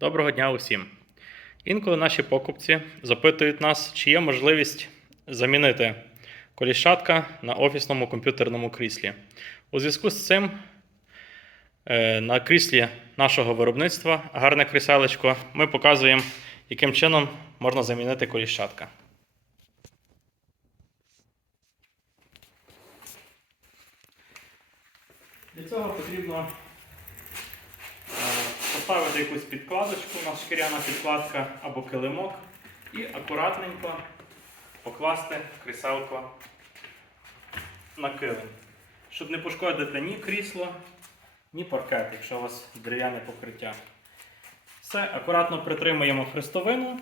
Доброго дня усім. Інколи наші покупці запитують нас, чи є можливість замінити коліщатка на офісному комп'ютерному кріслі. У зв'язку з цим е, на кріслі нашого виробництва гарне кріселечко ми показуємо, яким чином можна замінити коліщатка. Для цього потрібно поставити якусь підкладочку, у нас шкіряна підкладка або килимок, і акуратненько покласти кріселко на килим, щоб не пошкодити ні крісло, ні паркет, якщо у вас дерев'яне покриття. Все, акуратно притримуємо хрестовину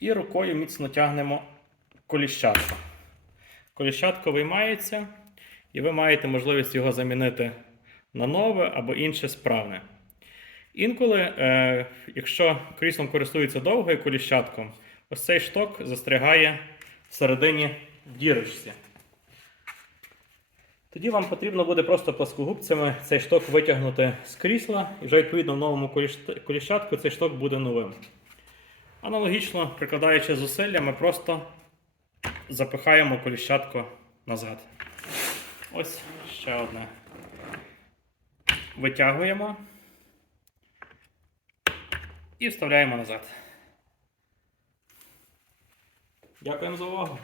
і рукою міцно тягнемо коліщатко. Коліщатко виймається, і ви маєте можливість його замінити на нове або інше справне. Інколи, е, якщо кріслом користується довго і коліщатком, ось цей шток застрягає всередині дірочці. Тоді вам потрібно буде просто пласкогубцями цей шток витягнути з крісла, і вже відповідно в новому коліщатку цей шток буде новим. Аналогічно, прикладаючи зусилля, ми просто запихаємо коліщатку назад. Ось ще одне витягуємо і вставляємо назад. Дякуємо за увагу.